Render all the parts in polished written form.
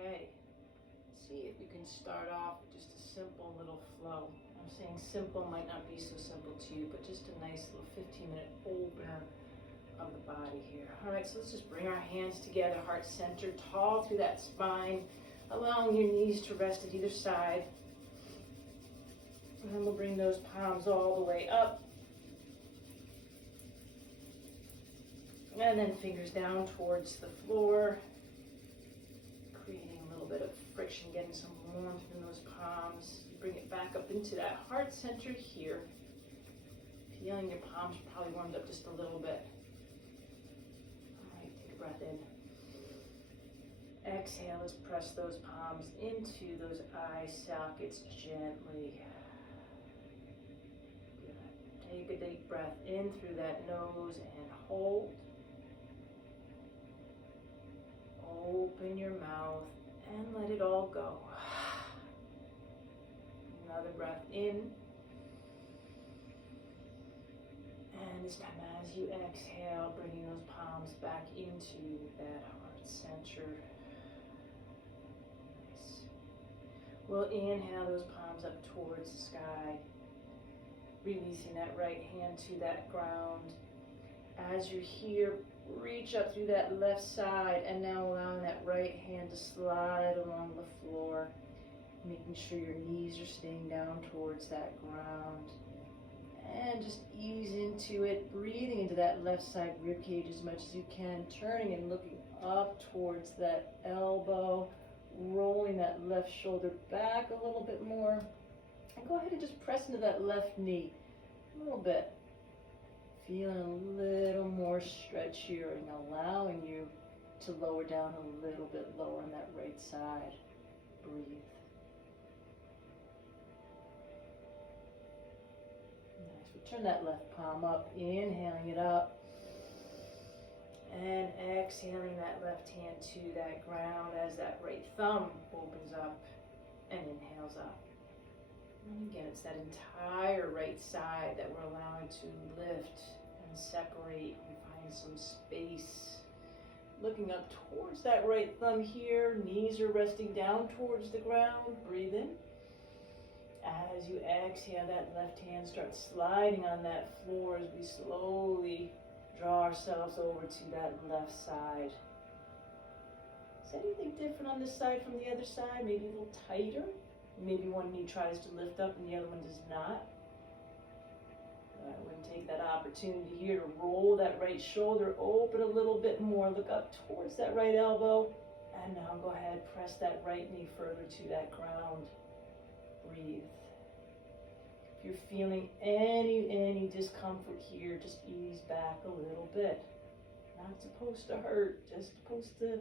Okay, see if you can start off with just a simple little flow. I'm saying simple might not be so simple to you, but just a nice little 15-minute opener of the body here. All right, so let's just bring our hands together, heart centered, tall through that spine, allowing your knees to rest at either side. And then we'll bring those palms all the way up. And then fingers down towards the floor, creating a little bit of friction, getting some warmth in those palms. You bring it back up into that heart center here. Feeling your palms are probably warmed up just a little bit. All right, take a breath in. Exhale, let's press those palms into those eye sockets gently. Good. Take a deep breath in through that nose and hold. Open your mouth and let it all go. Another breath in. And this time as you exhale, bringing those palms back into that heart center. Nice. We'll inhale those palms up towards the sky, releasing that right hand to that ground. As you're here, reach up through that left side and now allowing that right hand to slide along the floor, making sure your knees are staying down towards that ground. And just ease into it, breathing into that left side rib cage as much as you can, turning and looking up towards that elbow, rolling that left shoulder back a little bit more. And go ahead and just press into that left knee a little bit. Feeling a little more stretch here and allowing you to lower down a little bit lower on that right side. Breathe. Nice. We turn that left palm up, inhaling it up. And exhaling that left hand to that ground as that right thumb opens up and inhales up. And again, it's that entire right side that we're allowing to lift and separate and find some space. Looking up towards that right thumb here, knees are resting down towards the ground. Breathe in. As you exhale, that left hand starts sliding on that floor as we slowly draw ourselves over to that left side. Is anything different on this side from the other side? Maybe a little tighter? Maybe one knee tries to lift up and the other one does not. I wouldn't take that opportunity here to roll that right shoulder open a little bit more. Look up towards that right elbow. And now go ahead, press that right knee further to that ground. Breathe. If you're feeling any discomfort here, just ease back a little bit. Not supposed to hurt, just supposed to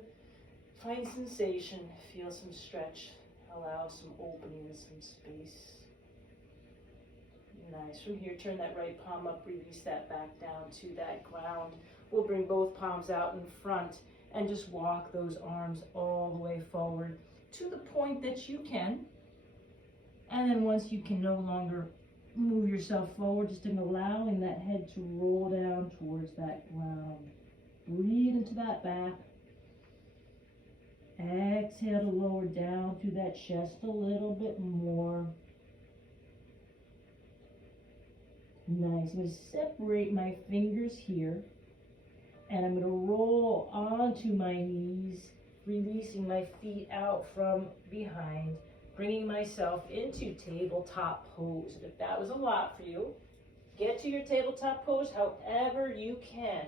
find sensation, feel some stretch. Allow some opening and some space. Nice. From here, turn that right palm up, release that back down to that ground. We'll bring both palms out in front and just walk those arms all the way forward to the point that you can. And then once you can no longer move yourself forward, just allowing that head to roll down towards that ground. Breathe into that back. Exhale to lower down through that chest a little bit more. Nice. I'm going to separate my fingers here. And I'm going to roll onto my knees, releasing my feet out from behind, bringing myself into tabletop pose. And if that was a lot for you, get to your tabletop pose however you can.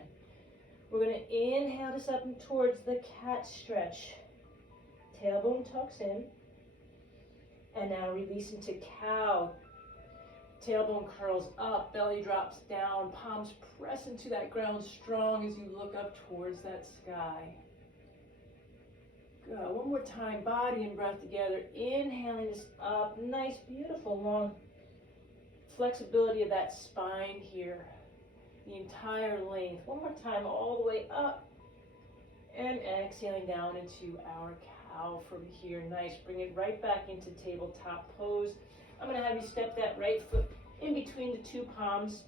We're going to inhale this up and towards the cat stretch. Tailbone tucks in, and now release into cow. Tailbone curls up, belly drops down, palms press into that ground strong as you look up towards that sky. Good. One more time, body and breath together. Inhaling this up, nice, beautiful, long flexibility of that spine here. The entire length. One more time, all the way up, and exhaling down into our cow from here. Nice. Bring it right back into tabletop pose. I'm going to have you step that right foot in between the two palms.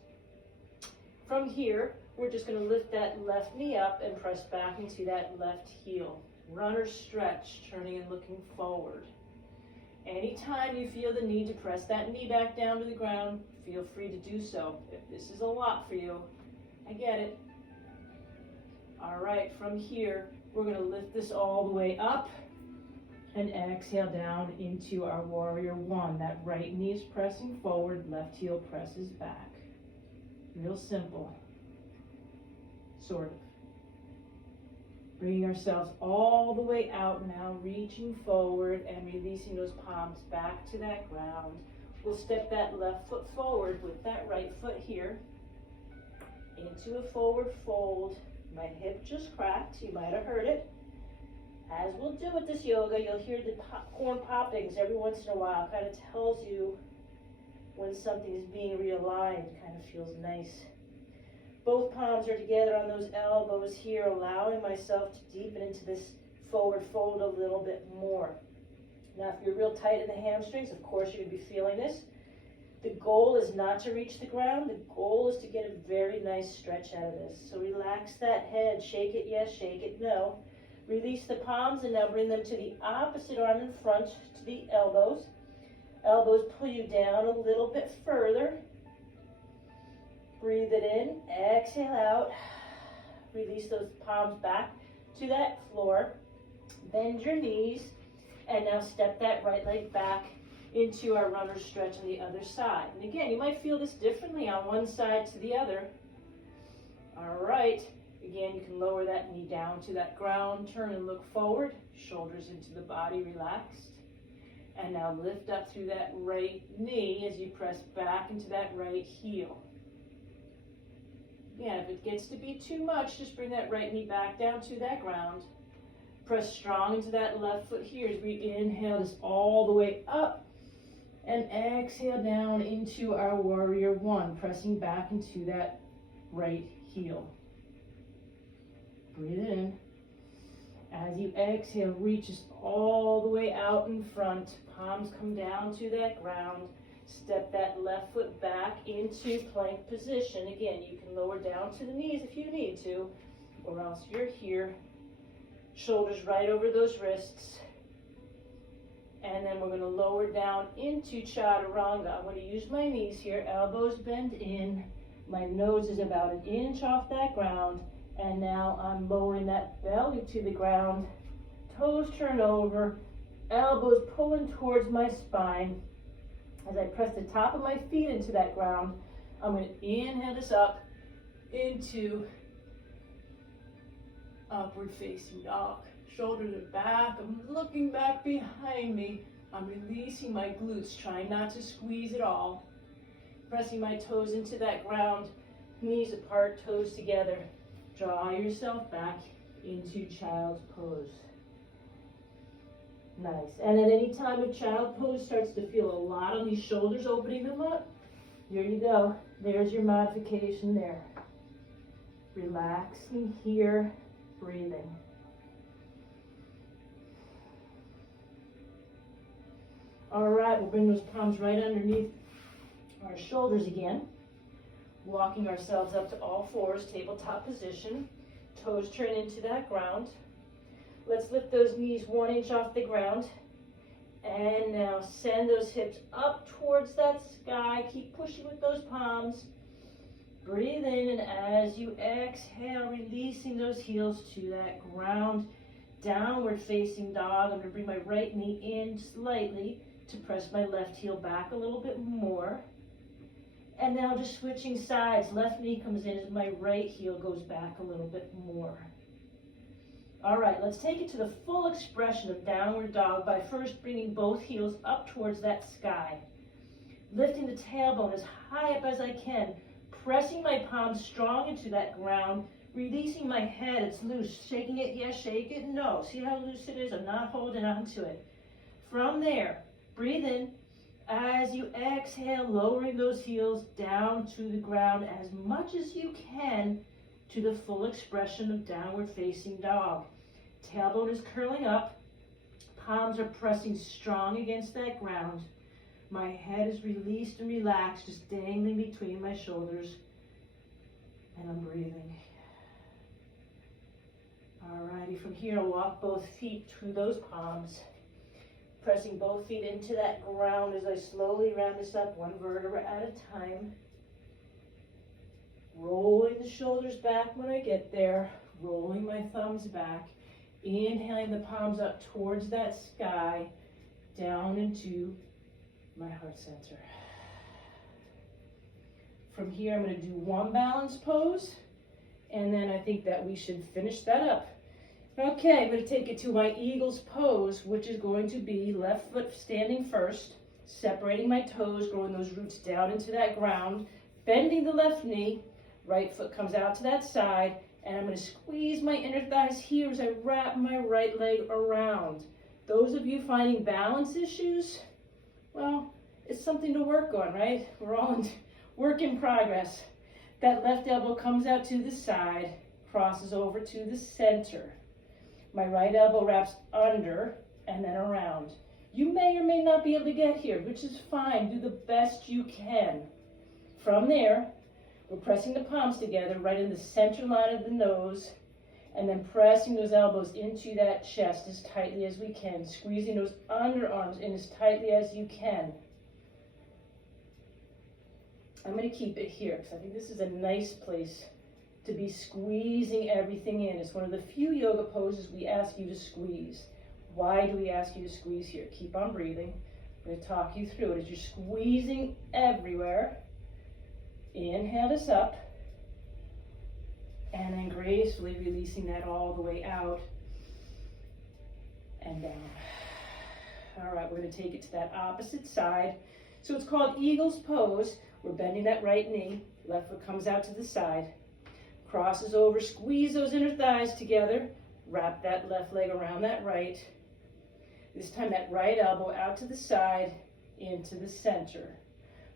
From here, we're just going to lift that left knee up and press back into that left heel. Runner stretch, turning and looking forward. Anytime you feel the need to press that knee back down to the ground, feel free to do so. If this is a lot for you, I get it. All right, from here, we're going to lift this all the way up and exhale down into our warrior one. That right knee is pressing forward, left heel presses back. Real simple, sort of. Bringing ourselves all the way out now, reaching forward and releasing those palms back to that ground. We'll step that left foot forward with that right foot here into a forward fold. My hip just cracked, you might have heard it. As we'll do with this yoga, you'll hear the popcorn poppings every once in a while. Kind of tells you when something is being realigned, kind of feels nice. Both palms are together on those elbows here, allowing myself to deepen into this forward fold a little bit more. Now, if you're real tight in the hamstrings, of course you're going to be feeling this. The goal is not to reach the ground. The goal is to get a very nice stretch out of this. So relax that head. Shake it yes, shake it no. Release the palms and now bring them to the opposite arm in front to the elbows. Elbows pull you down a little bit further. Breathe it in, exhale out. Release those palms back to that floor. Bend your knees and now step that right leg back into our runner stretch on the other side. And again, you might feel this differently on one side to the other. All right. Again, you can lower that knee down to that ground, turn and look forward, shoulders into the body, relaxed. And now lift up through that right knee as you press back into that right heel. Again, if it gets to be too much, just bring that right knee back down to that ground. Press strong into that left foot here as we inhale this all the way up and exhale down into our warrior one, pressing back into that right heel. Breathe in. As you exhale, reach us all the way out in front. Palms come down to that ground. Step that left foot back into plank position. Again, you can lower down to the knees if you need to, or else you're here. Shoulders right over those wrists. And then we're going to lower down into chaturanga. I'm going to use my knees here. Elbows bend in. My nose is about an inch off that ground. And now I'm lowering that belly to the ground. Toes turn over. Elbows pulling towards my spine. As I press the top of my feet into that ground, I'm going to inhale this up into upward facing dog. Shoulders are back. I'm looking back behind me. I'm releasing my glutes, trying not to squeeze at all. Pressing my toes into that ground, knees apart, toes together. Draw yourself back into child's pose. Nice. And at any time a child pose starts to feel a lot on these shoulders, opening them up, here you go. There's your modification there. Relaxing here, breathing. All right, we'll bring those palms right underneath our shoulders again. Walking ourselves up to all fours, tabletop position. Toes turn into that ground. Let's lift those knees 1 inch off the ground. And now send those hips up towards that sky. Keep pushing with those palms. Breathe in, and as you exhale, releasing those heels to that ground. Downward facing dog. I'm going to bring my right knee in slightly to press my left heel back a little bit more. And now just switching sides. Left knee comes in as my right heel goes back a little bit more. All right, let's take it to the full expression of downward dog by first bringing both heels up towards that sky. Lifting the tailbone as high up as I can. Pressing my palms strong into that ground. Releasing my head, it's loose. Shaking it, yes, shake it, no. See how loose it is? I'm not holding on to it. From there, breathe in. As you exhale, lowering those heels down to the ground as much as you can to the full expression of downward facing dog. Tailbone is curling up. Palms are pressing strong against that ground. My head is released and relaxed, just dangling between my shoulders. And I'm breathing. Alrighty, healthy. From here, walk both feet through those palms, pressing both feet into that ground as I slowly round this up, one vertebra at a time. Rolling the shoulders back when I get there, rolling my thumbs back, inhaling the palms up towards that sky, down into my heart center. From here, I'm going to do one balance pose, and then I think that we should finish that up. Okay, I'm going to take it to my eagle's pose, which is going to be left foot standing first, separating my toes, growing those roots down into that ground, bending the left knee, right foot comes out to that side, and I'm going to squeeze my inner thighs here as I wrap my right leg around. Those of you finding balance issues, well, it's something to work on, right? We're all in work in progress. That left elbow comes out to the side, crosses over to the center. My right elbow wraps under and then around. You may or may not be able to get here, which is fine. Do the best you can. From there, we're pressing the palms together right in the center line of the nose, and then pressing those elbows into that chest as tightly as we can, squeezing those underarms in as tightly as you can. I'm going to keep it here because I think this is a nice place to be squeezing everything in. It's one of the few yoga poses we ask you to squeeze. Why do we ask you to squeeze here? Keep on breathing. I'm going to talk you through it. As you're squeezing everywhere, inhale this up, and then gracefully releasing that all the way out and down. All right, we're going to take it to that opposite side. So it's called Eagle's Pose. We're bending that right knee, left foot comes out to the side, crosses over, squeeze those inner thighs together, wrap that left leg around that right. This time that right elbow out to the side, into the center.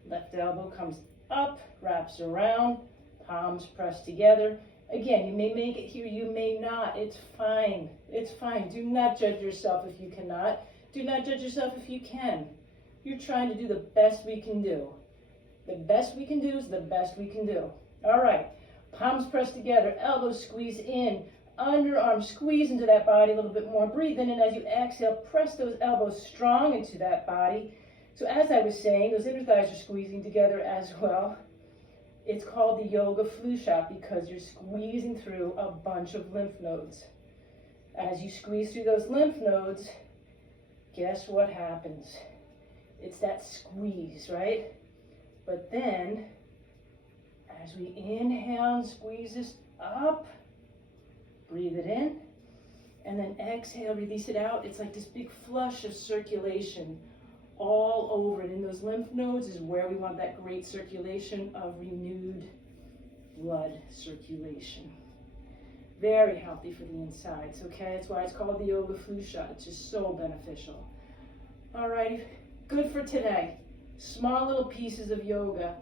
Left elbow comes up, wraps around, palms pressed together. Again, you may make it here, you may not. It's fine. It's fine. Do not judge yourself if you cannot. Do not judge yourself if you can. You're trying to do the best we can do. The best we can do is the best we can do. All right. Palms pressed together, elbows squeeze in, underarms squeeze into that body a little bit more. Breathe in, and as you exhale, press those elbows strong into that body. So as I was saying, those inner thighs are squeezing together as well. It's called the yoga flu shot because you're squeezing through a bunch of lymph nodes. As you squeeze through those lymph nodes, guess what happens? It's that squeeze, right? But then, as we inhale and squeeze this up, breathe it in, and then exhale, release it out. It's like this big flush of circulation all over it. And those lymph nodes is where we want that great circulation of renewed blood circulation. Very healthy for the insides, okay? That's why it's called the yoga flu shot. It's just so beneficial. All right, good for today. Small little pieces of yoga.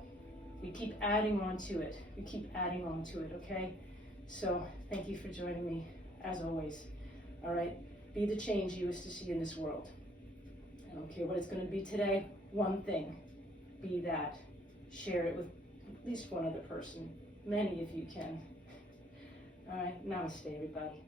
We keep adding on to it. We keep adding on to it, okay? So thank you for joining me, as always. All right, be the change you wish to see in this world. I don't care what it's going to be today. One thing, be that. Share it with at least one other person. Many if you can. All right, namaste, everybody.